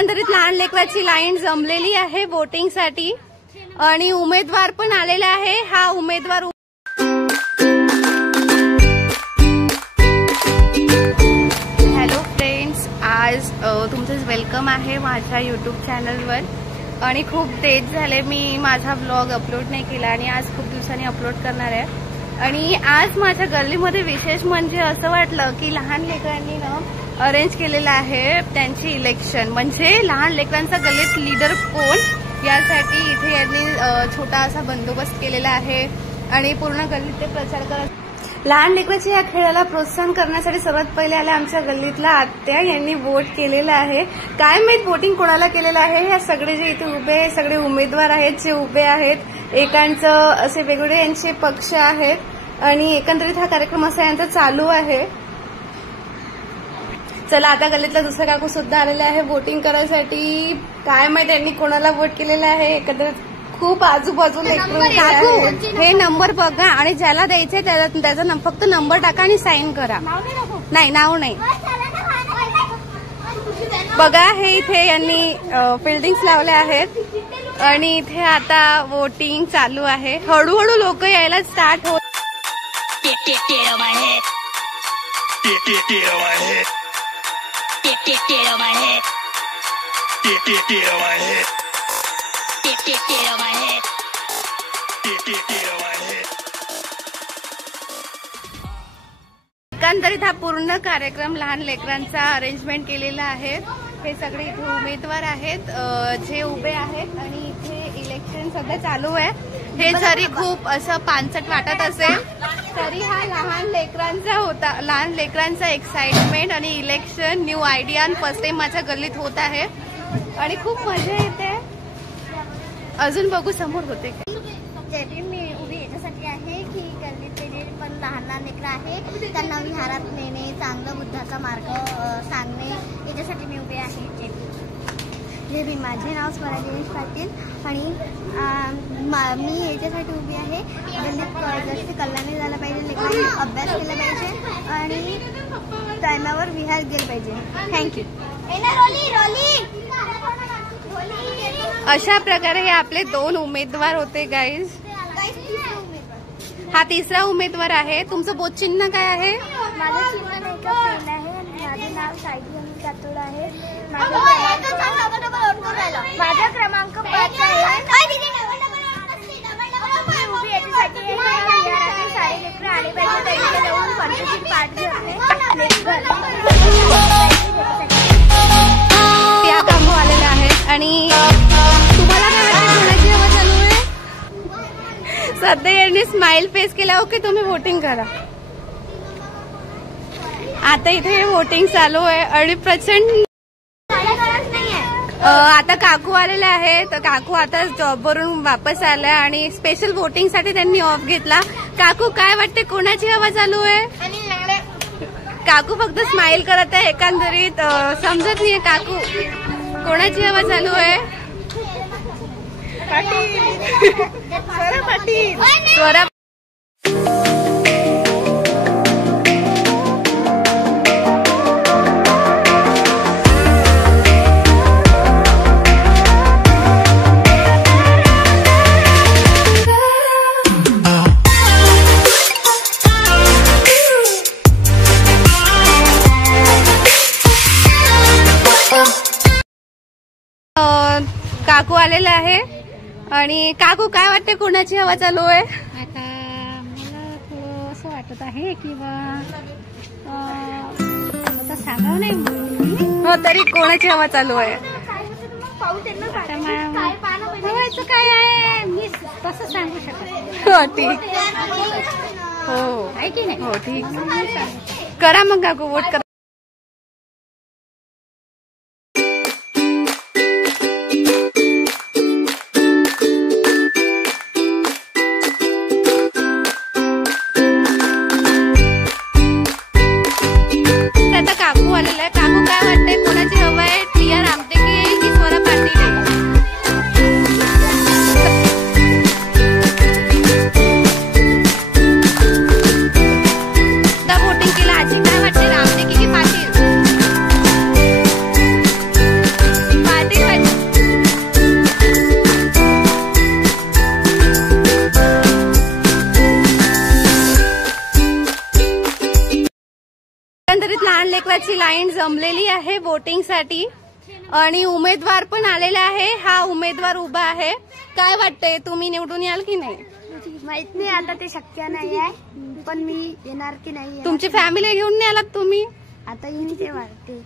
एकंदरीत लहान लेकराची लाईन जमलेली आहे वोटिंग साठी आणि उमेदवार पण आलेला आहे। हा उमेदवार हॅलो फ्रेंड्स, आज तुमचं वेलकम आहे माझ्या यूट्यूब चॅनलवर। आणि खूप डेज झाले मी माझा ब्लॉग अपलोड नाही केला आणि आज खूप दिवसांनी अपलोड करणार आहे। आणि आज माझ्या गल्लीमध्ये विशेष म्हणजे असं वाटलं की लहान लेकरांनी ना अरेंज केलेलं आहे त्यांची इलेक्शन, म्हणजे लहान लेकरांचा गल्लीत लीडर कोण यासाठी इथे यांनी छोटा असा बंदोबस्त केलेला आहे आणि पूर्ण गल्लीत ते प्रचार करत। लहान लेकरांच्या या खेळाला प्रोत्साहन करण्यासाठी सर्वात पहिले आल्या आमच्या गल्लीतल्या आत्या यांनी वोट केलेलं आहे। काय माहित वोटिंग कोणाला केलेलं आहे। ह्या सगळे जे इथे उभे सगळे उमेदवार आहेत जे उभे आहेत, एकांचं असे वेगवेगळे यांचे पक्ष आहेत आणि एकंदरीत हा कार्यक्रम असा यांचा चालू आहे। चला आता गल्लीतला दुसरा काकू सुद्धा आलेला आहे वोटिंग करायसाठी। काय माहित त्यांनी कोणाला वोट केलेलं आहे। एकंदरीत खूप आजूबाजूला हे नंबर बघा आणि ज्याला द्यायचंय त्याचा फक्त नंबर टाका आणि साईन करा। नाही नाव नाही बघा। हे इथे यांनी फिल्डिंग्स लावल्या आहेत आणि इथे आता वोटिंग चालू आहे। हळूहळू लोक यायला स्टार्ट होत। एकंदरीत हा पूर्ण कार्यक्रम लहान लेकरांचा अरेंजमेंट केलेला आहे। हे सगळे इथे उमेदवार आहेत जे उभे आहेत आणि इथे इलेक्शन सध्या चालू आहे। हे जरी खूप असं पानसट वाटत असेल तरी हा लहान लेकरांचा होता, लहान लेकरांचा एक्साइटमेंट आणि election new idea first time माझ्या गल्लीत होत आहे आणि खूप मजा येते। अजून बघू समोर होते मी उभी याच्यासाठी आहे की गल्लीतले जे पण लहान लहान लेकरं आहे त्यांना विहारात नेणे, चांगलं बुद्धाचा मार्ग सांगणे याच्यासाठी मी उभी आहे। जे बी माझे नाव स्वरा दिनेश पाटील आणि मी याच्यासाठी उभी आहे। गल्लीत जास्त कल्याण झाला पाहिजे, लेकरांनी अभ्यास केला पाहिजे आणि टायमावर विहार गेलं पाहिजे। थँक्यू। अशा प्रकारे हे आपले दोन उमेदवार होते गाईज। हा तिसरा उमेदवार आहे। तुमचं बोट चिन्ह काय आहे? माझं चिन्ह नाही का पेन आहे। माझं नाव सायली अनिल कातोड आहे। माझा क्रमांक 5 आहे। उभी याच्यासाठी सारे लेकरं आले पाहिजे, त्यांच्या जाऊन कॉन्ट्रीब्यूट पार्ट त्या कामं आलेले आहेत आणि तुम्हाला काय वाटतं कोणाची हवा चालू आहे? सध्या यांनी स्माइल फेस केला। ओके, तुम्ही वोटिंग करा। आता इथे वोटिंग चालू आहे आणि प्रचंड आता काकू आलेले आहे। तर काकू आता जॉबवरून वापस आल्या आणि स्पेशल वोटिंग साठी त्यांनी ऑफ घेतला। काकू काय वाटते कोणाची हवा चालू आहे? काकू फक्त स्माइल करत आहे, एकंदरीत समजत नाहीये काकू कोणाची हवा चालू आहे। स्वरा पाटील। स्वरा काकू आलेले आहे आणि काकू काय वाटते कोणाची हवा चालू आहे? आता मला थोडं असं वाटत आहे किंवा आता सांगावं नाही हो तरी कोणाची हवा चालू आहे? हवायचं काय आहे मी तसं सांगू शकत। हो ठीक, हो आहे की नाही? हो ठीक, करा मग काकू वोट करा। काकू आलेला आहे। काकू काय वाटतंय कोणाची हवा आहे? टीआर रामटेके की स्वरा पाटील आहे? वोटिंग केलं आजी, काय वाटते रामटेके की एकंदरीत लहान लेकराची लाईन जमलेली आहे वोटिंगसाठी आणि उमेदवार पण आलेला आहे. हा उमेदवार उभा आहे. काय वाटतंय, तुम्ही निवडून याल की नाही? माहित नाही, आता ते शक्य नाही आहे, पण मी येणार की नाही. तुमची फॅमिली घेऊन नाही आलात तुम्ही? आता येईन ते वाटते.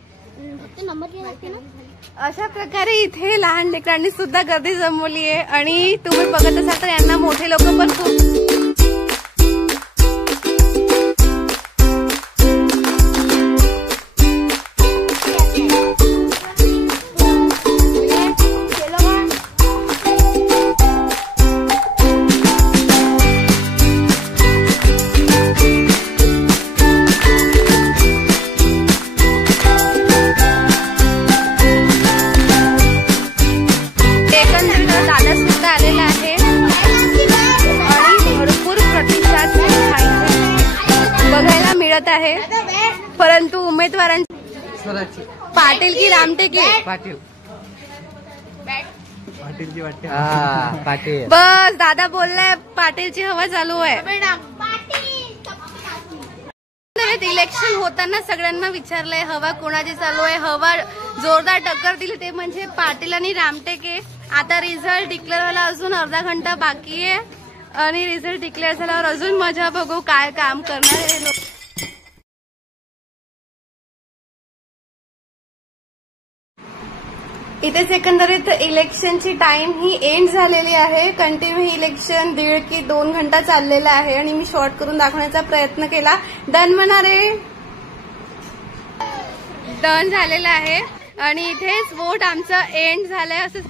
अशा प्रकारे इथे लहान लेकरांनी सुद्धा गर्दी जमवली आहे आणि तुम्ही बघत असाल तर यांना मोठे लोक पण खूप आहे. परंतु उमेदवारांची पाटील की रामटेके? पाटील पाटीलची वाटते. पाटील. बस दादा बोललाय पाटीलची हवा चालू आहे. इलेक्शन होताना सगळ्यांना विचारलंय हवा कोणाची चालू आहे. हवा जोरदार टक्कर दिली ते म्हणजे पाटील आणि रामटेके. आता रिझल्ट डिक्लेअर व्हायला अजून अर्धा घंटा बाकी आहे आणि रिझल्ट डिक्लेअर झाल्यावर अजून मजा बघू काय काम करणार हे लोक. इथेच एकंदरीत इलेक्शनची टाइम ही एंड झालेली आहे. कंटिन्यू इलेक्शन 1.5 की 2 घंटा चाललेला आहे आणि मी शॉर्ट करून दाखवण्याचा प्रयत्न केला. डन म्हणा रे. डन झालेला आहे आणि इथेच वोट आमचा एंड झालाय. असं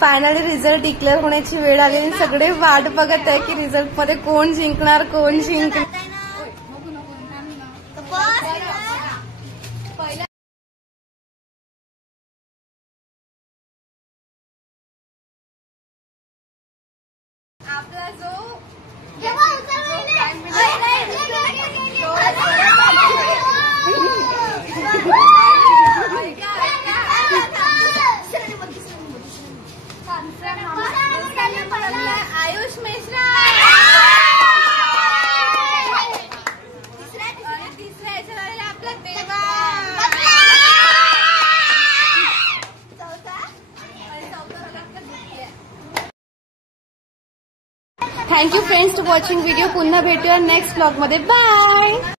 फायनली रिझल्ट डिक्लेअर होण्याची वेळ आली आणि सगळे वाट बघत आहे की रिझल्ट मध्ये कोण जिंकणार कोण जिंकणार. आपला जो आयुष मिश्रा तिसऱ्या याच्या आपला देवा thank you friends to watching video. पुन्हा भेटूया नेक्स्ट ब्लॉग मध्ये. बाय.